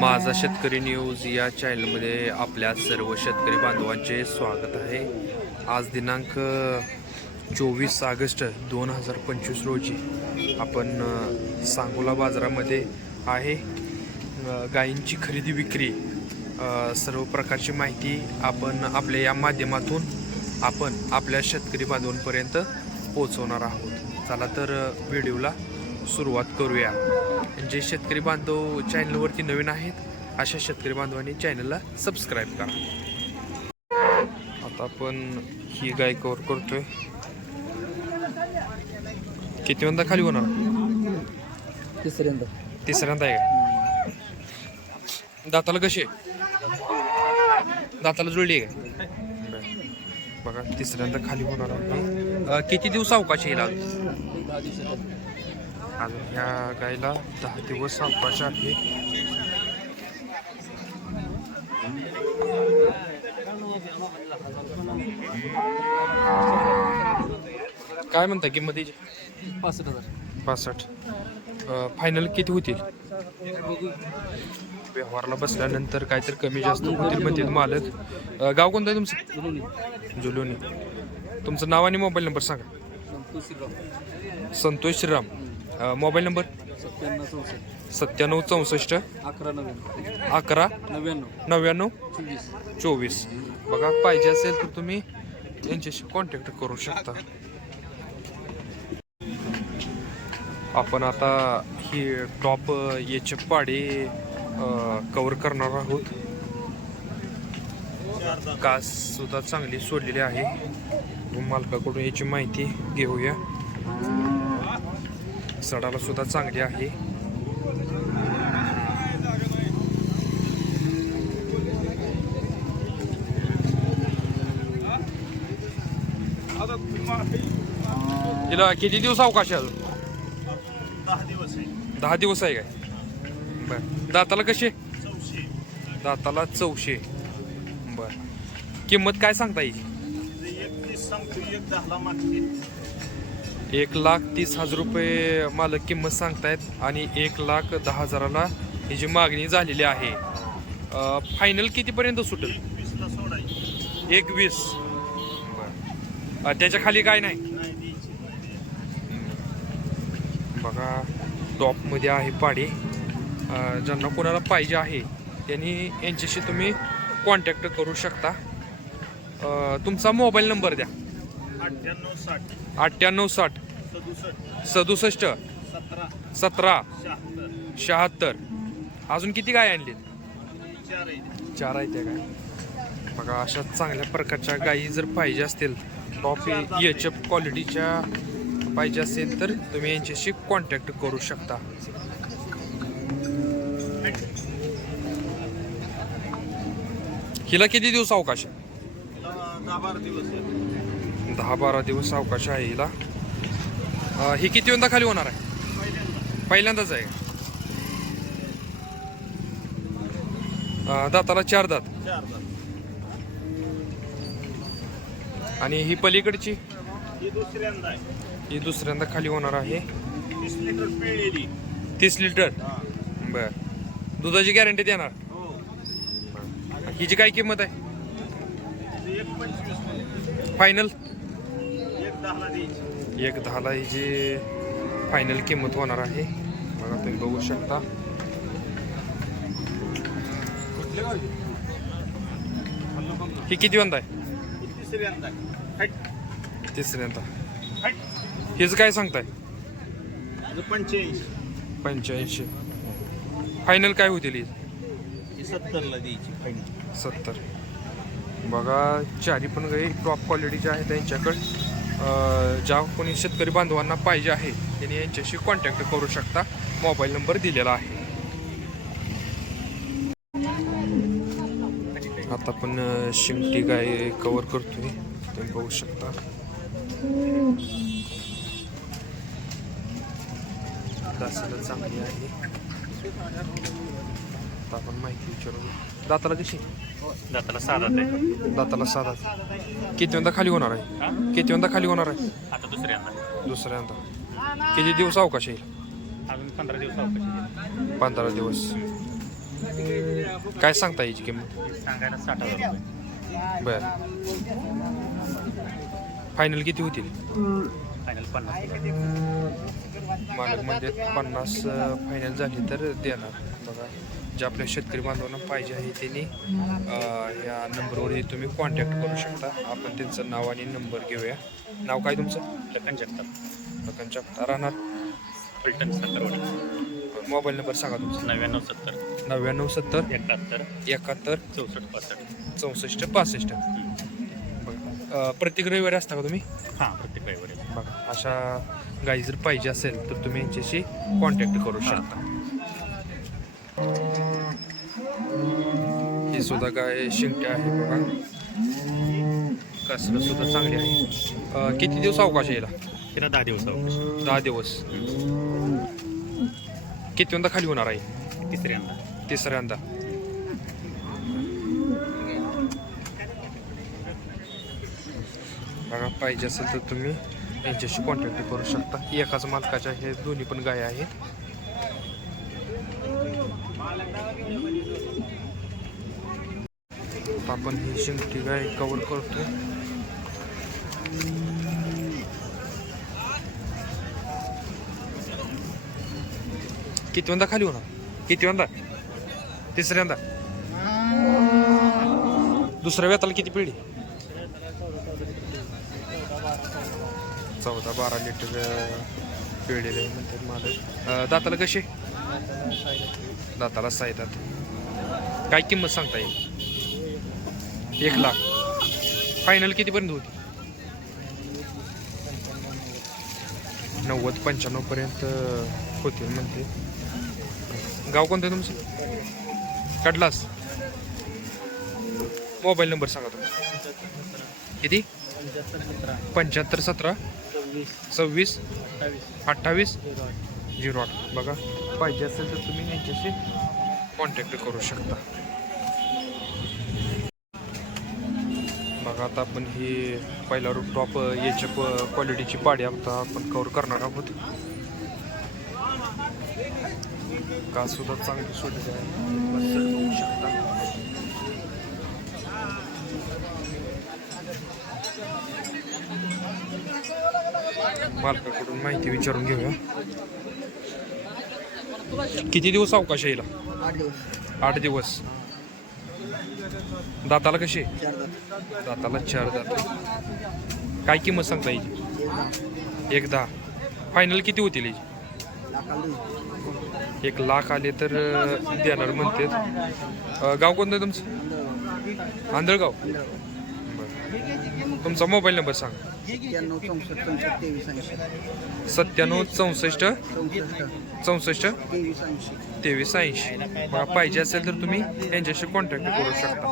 माझा शेतकरी न्यूज या चॅनलमध्ये आपल्या सर्व शेतकरी बांधवांचे स्वागत आहे. आज दिनांक चोवीस ऑगस्ट दोन हजार पंचवीस रोजी आपण सांगोला बाजारामध्ये आहे. गायींची खरेदी विक्री सर्व प्रकारची माहिती आपण आपल्या या माध्यमातून आपण आपल्या शेतकरी बांधवांपर्यंत पोहोचवणार आहोत. चला तर व्हिडिओला सुरुवात करूया. जे शेतकरी बांधव चॅनलवरती नवीन आहेत अशा शेतकरी बांधवांनी चॅनलला सबस्क्राईब करा. आता आपण ही गाय कव्हर करतोय. किती वेळा खाली होणार? तिसऱ्यांदा. तिसऱ्यांदा आहे दाताला कशी दाताला जुळली आहे. बघा तिसऱ्यांदा खाली होणार आहे किती दिवस अवकाश येईल ह्या गायला दहा दिवस अवकाश आहे. काय म्हणता किंमत याची? पासष्ट हजार. पासष्ट. फायनल किती होतील? व्यवहारला बसल्यानंतर काहीतरी कमी जास्त होतील म्हणतील मालक. गाव कोणतं आहे तुमचं? जुलुनी. तुमचं नाव आणि मोबाईल नंबर सांगा. संतोष श्रीराम. Mobile number? सत्त्याण्णव चौसष्ट. सत्त्याण्णव चौसष्ट. अकरा नव्याण्णव. अकरा. नव्याण्णव. नव्याण्णव. चोवीस. चोवीस. बघा पाहिजे असेल तर तुम्ही यांच्याशी कॉन्टॅक्ट करू शकता. आपण आता ही टॉप याचे पाडे कवर करणार आहोत. कास सुद्धा चांगली सोडलेली आहे. मालकाकडून याची माहिती घेऊया. सडाला सुद्धा चांगली आहे. तिला किती दिवस अवकाश आहे अजून? दहा दिवस आहे. काय? बर. दाताला कसे दाताला चौशे. बर. किंमत काय सांगता येईल? सांगतो एक दहाला मागते. एक लाख तीस हजार रुपये मालक किंमत सांगतायत आणि एक लाख दहा हजाराला ही जी मागणी झालेली आहे. फायनल कितीपर्यंत सुटेल? एक वीस त्याच्याखाली काय नाही? बघा टॉपमध्ये आहे पाडी. ज्यांना कोणाला पाहिजे आहे त्यांनी यांच्याशी तुम्ही कॉन्टॅक्ट करू शकता. तुमचा मोबाईल नंबर द्या. अठ्ठ्याण्णव साठ. अठ्ठ्याण्णव साठ. सदुसष्ट. सदुसष्ट. सतरा. सतरा. शहात्तर. शहात्तर. अजून किती गाय आणली चार आहे चार आहेत त्या गाय. बघा अशा चांगल्या प्रकारच्या गायी जर पाहिजे असतील टॉप एच एफ क्वालिटीच्या पाहिजे असेल तर तुम्ही यांच्याशी कॉन्टॅक्ट करू शकता. हिला किती दिवस अवकाश आहे? दहा दहा बारा दिवस आहे. दहा बारा दिवस अवकाश आहे हिला. अं, ही किती वेळा खाली होणार आहे? पहिल्यांदा पहिल्यांदाच आहे. अं, दाताला चार दात. चार आणि ही पलीकडची? ही दुसऱ्यांदा आहे. ही दुसऱ्यांदा खाली होणार आहे. तीस लिटर पिळलेली. तीस लिटर? हा. बर. दुधाची गॅरंटी देणार? हो. हिची काय किंमत आहे? एक पंचवीस फायनल एक दहाला ही जी फायनल किंमत होणार आहे. बघा तुम्ही बघू शकता. ही किती वंदा आहे? तिसऱ्यांदा. आहे हिचं काय सांगताय? पंच्याऐंशी. पंच्याऐंशी फायनल काय होतील ही? सत्तरला द्यायची फायनल सत्तर. बघा चारी पण काही टॉप क्वालिटीचे आहेत त्यांच्याकडे. ज्या कोणी शेतकरी बांधवांना पाहिजे आहे त्यांनी यांच्याशी कॉन्टॅक्ट करू शकता. मोबाईल नंबर दिलेला आहे. आता आपण शिमटी गाय कवर करतोय. तुम्ही बघू शकता. दासाला चांगली आहे. आता आपण माहिती विचारू दाताला कशी? दाताला साधा आहे. दाताला साधा किती वेळा खाली होणार आहे? किती वेळा खाली होणार आहे? आता दुसऱ्यांदा. दुसऱ्यांदा. किती दिवस अवकाश येईल? अजून पंधरा दिवस अवकाश आहे. पंधरा दिवस. काय सांगता याची किंमत? सांगायला साठ हजार रुपये. बर. फायनल किती होतील? फायनल पन्नास मालक म्हणजे पन्नास फायनल झाली तर देणार. बघा. जे आपल्या शेतकरी बांधवांना पाहिजे आहे त्यांनी या नंबरवरती तुम्ही कॉन्टॅक्ट करू शकता. आपण त्यांचं नाव आणि नंबर घेऊया. नाव काय तुमचं? लखन जगताप. लोकांच्या राहणार? फलटण सातारवाडी. मोबाईल नंबर सांगा तुमचा. नव्याण्णव सत्तर. नव्याण्णव सत्तर. एकाहत्तर. एकाहत्तर. चौसष्ट पासष्ट. चौसष्ट पासष्ट. प्रत्येक रविवारी असता का तुम्ही? हां प्रत्येक रविवारी बघा अशा गाई जर पाहिजे असेल तर तुम्ही यांच्याशी कॉन्टॅक्ट करू शकता. ही सुद्धा गाय शिंगटे आहे बघा. कसरत सुद्धा चांगली आहे. किती दिवस अवकाश येईल तिला दहा दिवस अवकाश दहा दिवस. किती खाली होणार आहे? तिसऱ्यांदा. तिसऱ्यांदा. बघा पाहिजे असेल तर तुम्ही यांच्याशी कॉन्टॅक्ट करू शकता. एकाच मालकाच्या हे दोन्ही पण गाय आहेत. आपण ही शिंगटी गाय कवर करतो किती वंदा खाली होणार? किती वंदा? तिसऱ्यांदा. दुसऱ्या वेताला किती पिढी चौदा बारा लिटर पिळलेले म्हणतात मला दाताला कसे? दाताला साई दात काय किंमत सांगता येईल? एक लाख. फायनल कितीपर्यंत होती? नव्वद पंच्याण्णव पर्यंत होतील म्हणते. गाव कोणतं आहे तुमचं? कडलास. मोबाईल नंबर सांगा तुमचा किती? पंच्याहत्तर सतरा. सव्वीस. अठ्ठावीस. झिरो आठ. बघा. पाहिजे असेल तर तुम्ही यांच्याशी कॉन्टॅक्ट करू शकता. बघा आता आपण ही पहिला टॉप याच्या क्वालिटीची पाडी आता आपण कव्हर करणार आहोत. का सुद्धा चांगली सोडली आहे. शकता मालकाकडून माहिती विचारून घेऊया. किती दिवस अवकाश येईल आठ दिवस. आठ दिवस. दाताला दात. दाताला चार दात. काय किंमत सांगता याची? एक दहा. फायनल किती होतील याची? एक लाख आले तर देणार म्हणते गाव कोणतं तुमचं? आंधळगाव. तुमचा मोबाईल नंबर सांगा. एक्क्याण्णव चौसष्ट चौसष्ट तेवीस ऐंशी. सत्त्याण्णव चौसष्ट चौसष्ट. चौसष्ट तेवीस ऐंशी. तेवीस ऐंशी. पाहिजे असेल तर तुम्ही यांच्याशी कॉन्टॅक्ट करू शकता.